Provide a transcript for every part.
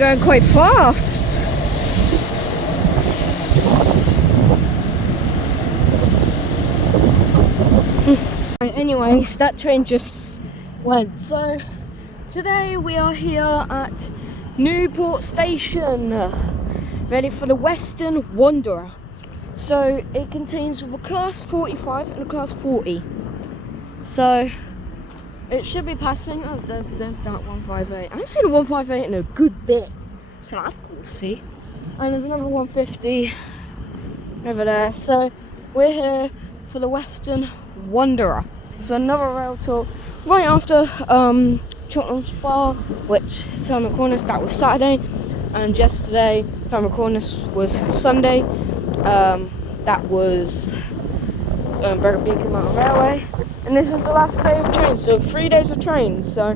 going quite fast. Anyways, that train just went. So today we are here at Newport Station, ready for the Western Wanderer. So it contains a class 45 and a class 40. So it should be passing. Oh, there's that 158. I haven't seen a 158 in a good bit, so that's cool to see. And there's another 150 over there. So we're here for the Western Wanderer. So another rail tour right after Cheltenham Spa, which time of corners, that was Saturday, and yesterday time of corners was Sunday. That was Berwick Beacon Mountain Railway, and this is the last day of trains, so 3 days of trains. So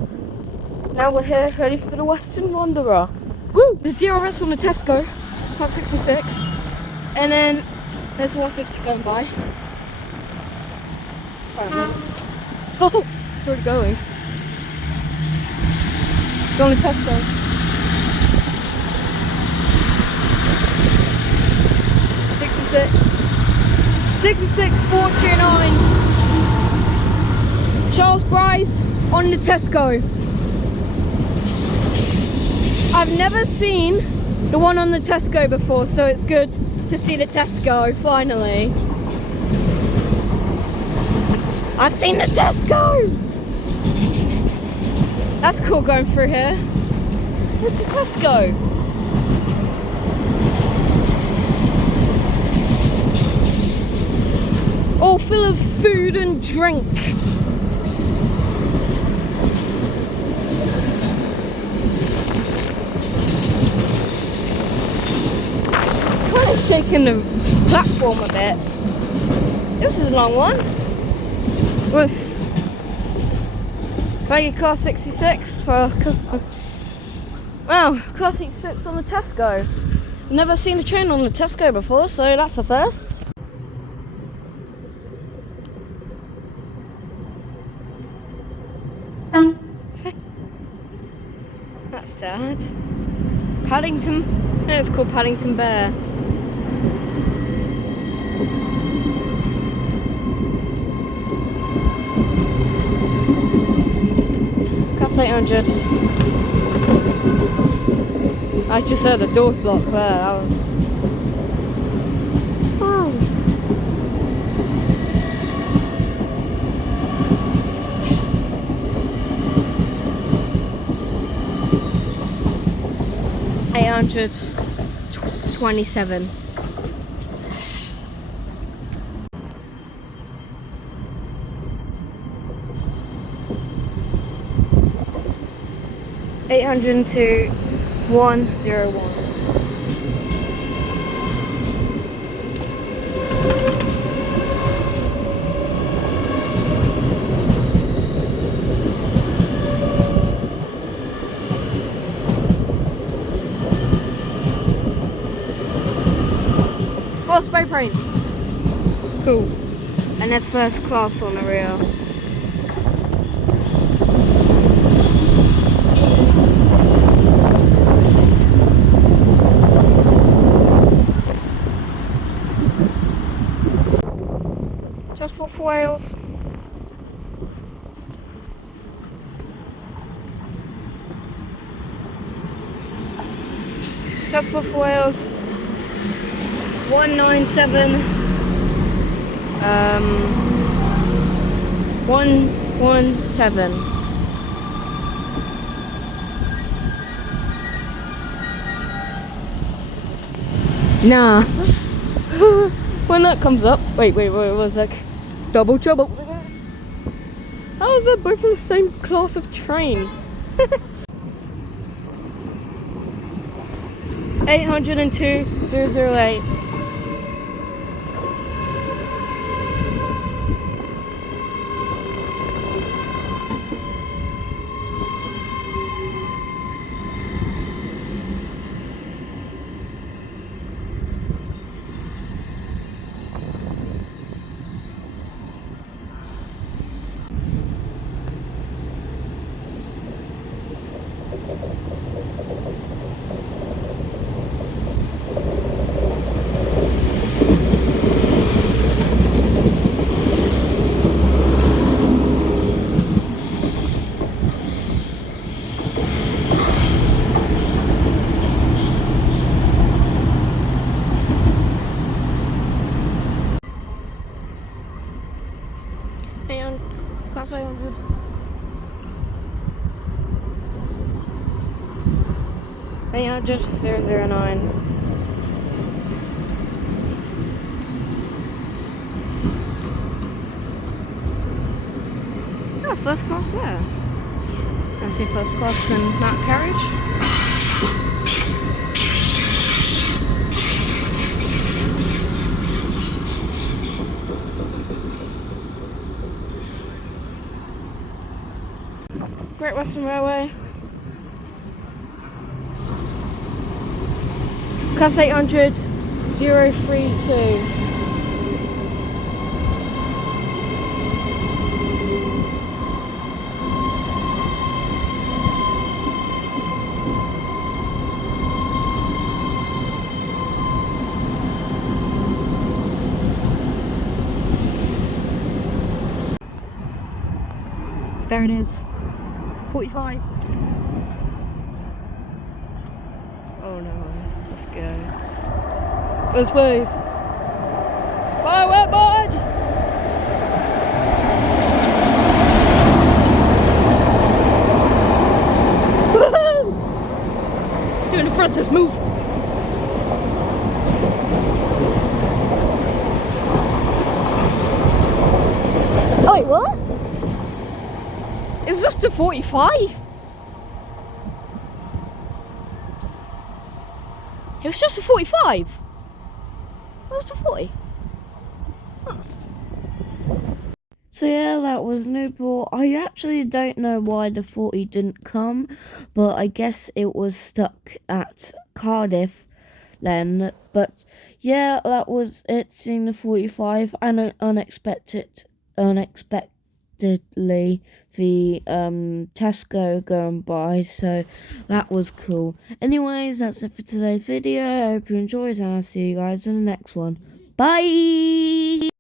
now we're here ready for the Western Wanderer. Woo! The DRS on the Tesco, class 66, and then there's 150 going by. Oh, it's already going. It's on the Tesco. 66 429. Charles Bryce on the Tesco. I've never seen the one on the Tesco before, so it's good to see the Tesco finally. I've seen the Tesco! That's cool going through here. Where's the Tesco? All full of food and drink. It's kind of shaking the platform a bit. This is a long one. Woof. Thank you, class 66 for wow, class 66 on the Tesco. Never seen a train on the Tesco before, so that's a first. That's sad. Paddington. Yeah, it's called Paddington Bear. That's 800. I just heard the door lock there. That was. Oh. $827. 802 101. Oh, spray paint. Cool. And that's first class on the rear. Transport for Wales. Transport for Wales. 197 117. Nah. When that comes up, wait, one sec. Double trouble. How is that both from the same class of train? 802 008. Class 800. $800 009. Oh, first class there. I see first class in that carriage. Great Western Railway. Class 800 032. There it is. 45. Oh no. Let's go. Let's move. Bye, wet board! Woohoo! Doing the Francis move. Oh wait, what? It's just a 45. It was just a 45. It was a 40. Huh. So yeah, that was Newport. I actually don't know why the 40 didn't come, but I guess it was stuck at Cardiff then. But yeah, that was it, seeing the 45 and unexpectedly the Tesco going by, so that was cool. Anyways, that's it for today's video. I hope you enjoyed, and I'll see you guys in the next one. Bye.